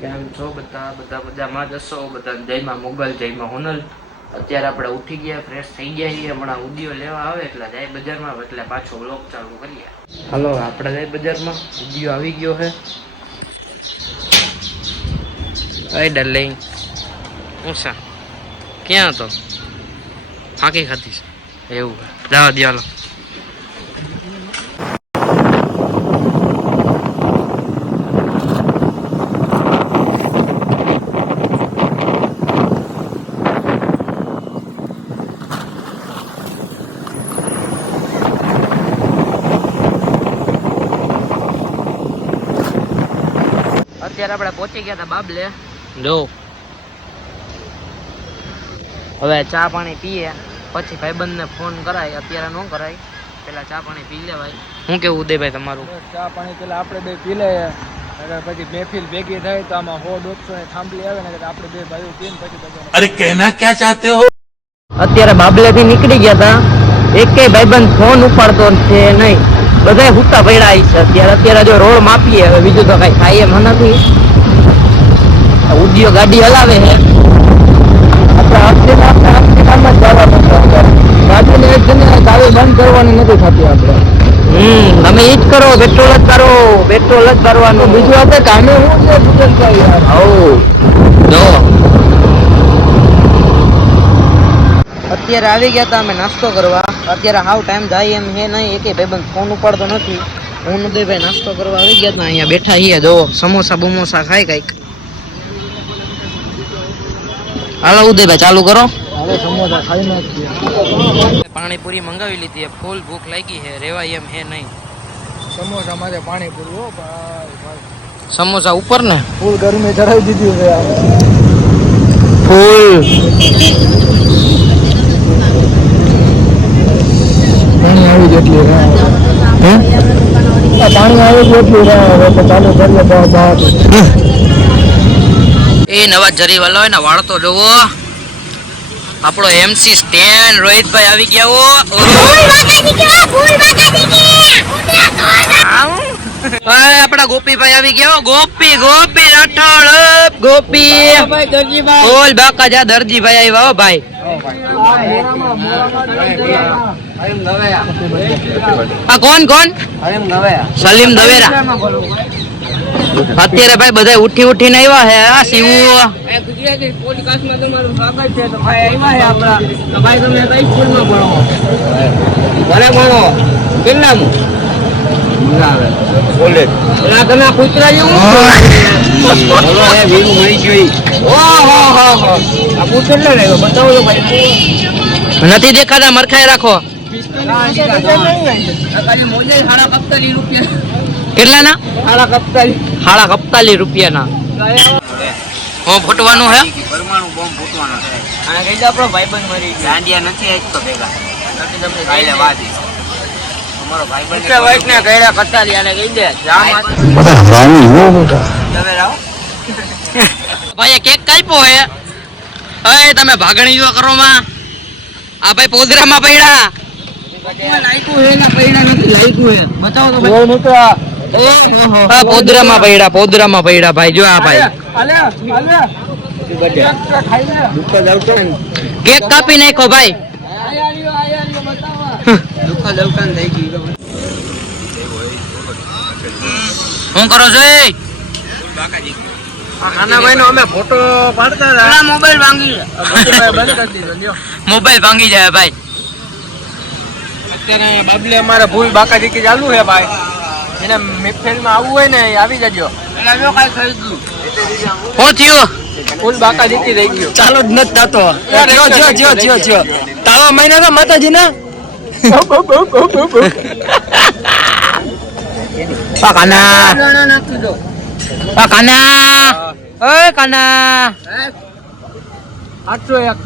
કેમ છો બધા મજામાં જ હશો બધા? જયમાં મોગલ, જયમાં હોનલ. અત્યારે આપણે ઉઠી ગયા, ફ્રેશ થઈ ગયા છીએ. હમણાં ઉદીઓ લેવા આવે એટલે જાય બજારમાં, એટલે પાછો વ્લોગ ચાલુ કરીએ. હાલો આપણે જાય બજારમાં. ઉદીઓ આવી ગયો છે. અય ડાર્લિંગ, ઊંસા ક્યાં તો ફાંકી ખાધી છે એવું? જવા દે હાલો. અત્યારે આપણે પહોંચી ગયા હતા બાબલે. જો હવે ચા પાણી પીએ, પછી ભાઈબંધને ફોન કરાય. અત્યારે ન કરાય, પેલા ચા પાણી પી લેવાય. શું કેવું ઉદયભાઈ તમારું? ચા પાણી પેલા આપણે બે પી લઈએ, પછી મહેફિલ ભેગી થાય તો આમાં 100-150 થાંભલી આવે ને, આપણે બે ભાઈઓ પીને પછી. અરે કહેના ક્યાં ચાહતે હો? અત્યારે બાબલે થી નીકળી ગયા હતા, એકેય ભાઈબંધ ફોન ઉપાડતો છે નહીં. બધા હુતા પડ્યા છે અત્યારે જો રોડ માપીએ, હવે બીજું તો કઈ થાય એમ નથી. ઉદ્યોગ ગાડી હલાવે છે. ચાવી બંધ કરવાની નથી થતી આપણે. તમે ઈ જ કરો, પેટ્રોલ જ કરો, પેટ્રોલ જ ભરવાનું. બીજું આપણે કામે શું છે ભૂપેનભાઈ યાર? જો અત્યારે આવી ગયા હતા અમે નાસ્તો કરવા. અત્યારે હાવ ટાઈમ જાય એમ હે નહીં, એકે ભાઈબંધ ફોન ઉપાડતો નથી. હું ઉદયભાઈ નાસ્તો કરવા આવી ગયા હતા, અહીંયા બેઠા છીએ. જો સમોસા બમોસા ખાય કઈક. હાલો ઉદયભાઈ ચાલુ કરો. હવે સમોસા ખાઈ નાખીએ. પાણીપુરી મંગાવી લીધી, ફૂલ ભૂખ લાગી છે, રેવાય એમ હે નહીં. સમોસા મારે પાણીપુરી હો ભાઈ. સમોસા ઉપર ને ફૂલ ગરમી ચડાવી દીધી છે ફૂલ. પાણી આવી જેટલી પાણી આવી જેટલી તો ચાલુ કરીએ બહાર. એ નવા જરી વાળો હોય ને વાળ તો જોવો. આપણો MC સ્ટેન રોહિતભાઈ આવી ગયા. આપડા ગોપીભાઈ આવી ગયા. ગોપી રાઠોડ, ગોપી બોલ બાકા જા. દરજીભાઈ આવ્યા હો ભાઈ. કોણ સલીમ દવેરા. અત્યારે ભાઈ બધા ઉઠીને આવ્યા હે. આ શિવ ગુજરાતી પોડકાસ્ટમાં તમારું સ્વાગત છે. તો ભાઈ આવ્યા છે આપણા. ભાઈ તમે કઈ સ્કૂલમાં ભણો? ભલે ભણો. કેટલામું? કોલેજ. ના તમે કૂતરા જેવું બોલો હે વીરુ મળી ગઈ. ઓહો હો હો. આ પૂછ કેટલો રહ્યો બતાવો તો ભાઈ. નથી દેખાતા, મરખાઈ રાખો. કેટલાના? 47 રૂપિયાના. હું ફૂટવાનું હે? પરમાણુ બોમ્બ ફૂટવાનો છે. અને કઈ દે આપણો ભાઈબંધ મરી ગાંડિયા નથી આજ તો ભેગા. નથી તમને કાલે વાત અમારો ભાઈબંધ કે વાઈટ ને ગયડા કટાલિયાને કહી દે જામ બધા હરામી હો બેટા. તમે રાવ ભાઈ કેક કાપ્યો હે. અય તમે ભાગણી જો કરો માં. આ ભાઈ પોદરામાં પડ્યા. લાઈકુ હે ના પૈડા નથી લાઈકુ હે. બતાવો તો ભાઈ. નીકળા. ઓહો પોદરામાં પડ્યા ભાઈ. જો આ ભાઈ કેક કાપી નાખો ભાઈ. શું કરો છો? અમે ફોટો પાડતા હતા. મોબાઈલ ભાંગી જાય ભાઈ. અત્યારે બાબલે અમારે ભૂલ બાકા જીકી ચાલુ છે ભાઈ. એને મહેફિલમાં આવવું હોય ને આવી જજો. શું થયું? ફૂલ બાકા જીકી રહી ગયો. ચાલો જ નથી થતો. જો તાવા મહિના તો માતાજી ના કાના 801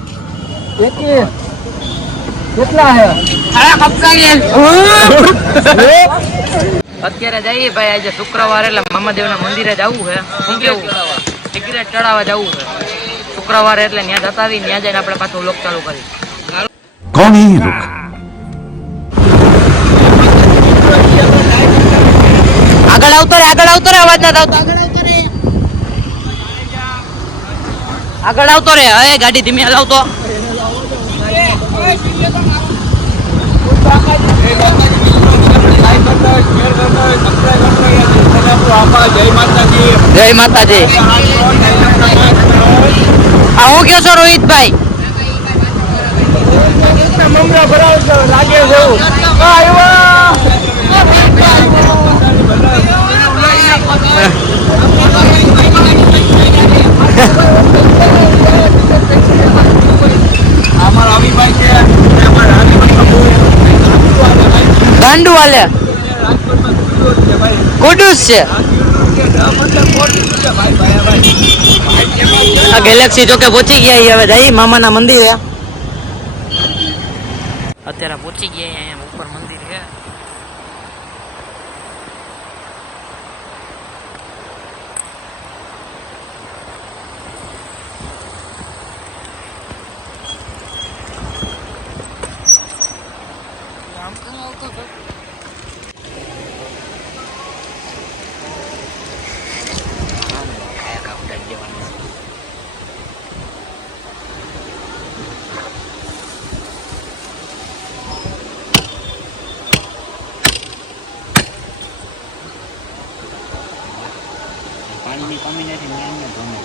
કેટલા હે? અત્યારે જઈએ ભાઈ. આજે શુક્રવાર એટલે મામાદેવના મંદિરે જવું છે. શું કેવું? સિગરેટ ચડાવવા જવું છે શુક્રવારે, એટલે ત્યાં જતા આવી. ત્યાં જઈને આપણે પાછો વ્લોગ ચાલુ કરી. કોણ હે લોક? આગળ આવતો રે, અવાજ ના આવતો. આગળ આવતો રે હવે ગાડી ધીમી હલાવતો જય માતાજી આ હું કયો છો રોહિતભાઈ લાગે ગાંડુ વાલે કુડુસ છે આ ગેલેક્સી ચોકે પહોંચી ગયા હવે જઈ મામાના મંદિરે અત્યારે પહોંચી ગયા અહીંયા ઉપર મંદિર છે આમ કેમ આવતો પાણીની કમી નથી મેં ગમે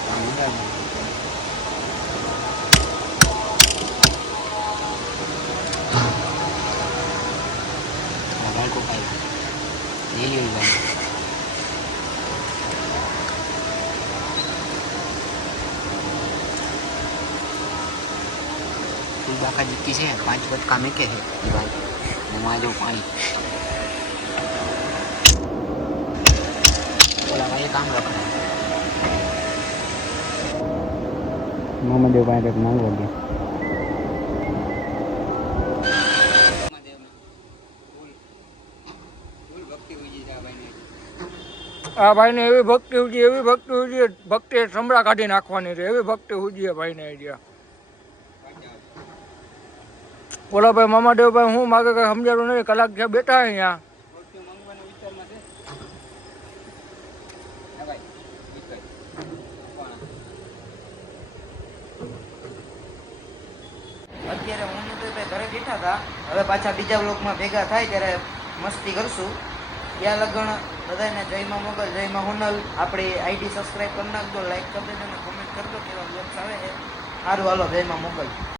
બાળકો ખાય બાકા જીતી છે 5 બટકા મેકે છે ભાઈ માં જો પાણી ઓલા ભાઈ કામ રાખે મામાદેવ ભાઈ એક માંગવા ગયા આ ભાઈને એવી ભક્તિ ઉજી ભક્તિ સમરા કાઢી નાખવાની છે એવી ભક્તિ ઉજી ભાઈને ગયા ઓલા ભાઈ મામાદેવભાઈ હું માગે કઈ સમજાતું નથી કલાક થયા બેઠા અહીંયા અત્યારે હું તો ભાઈ ઘરે બેઠા હતા હવે પાછા બીજા બ્લોકમાં ભેગા થાય ત્યારે મસ્તી કરશું ત્યાં લગણ બધાને જય માં મોગલ જય માં હોનલ આપણી આઈડી સબસ્ક્રાઈબ કરી નાખજો લાઈક કરી દેજો અને કોમેન્ટ કરજો કેવા બ્લોગ્સ આવે છે સારું હાલો જય માં મોગલ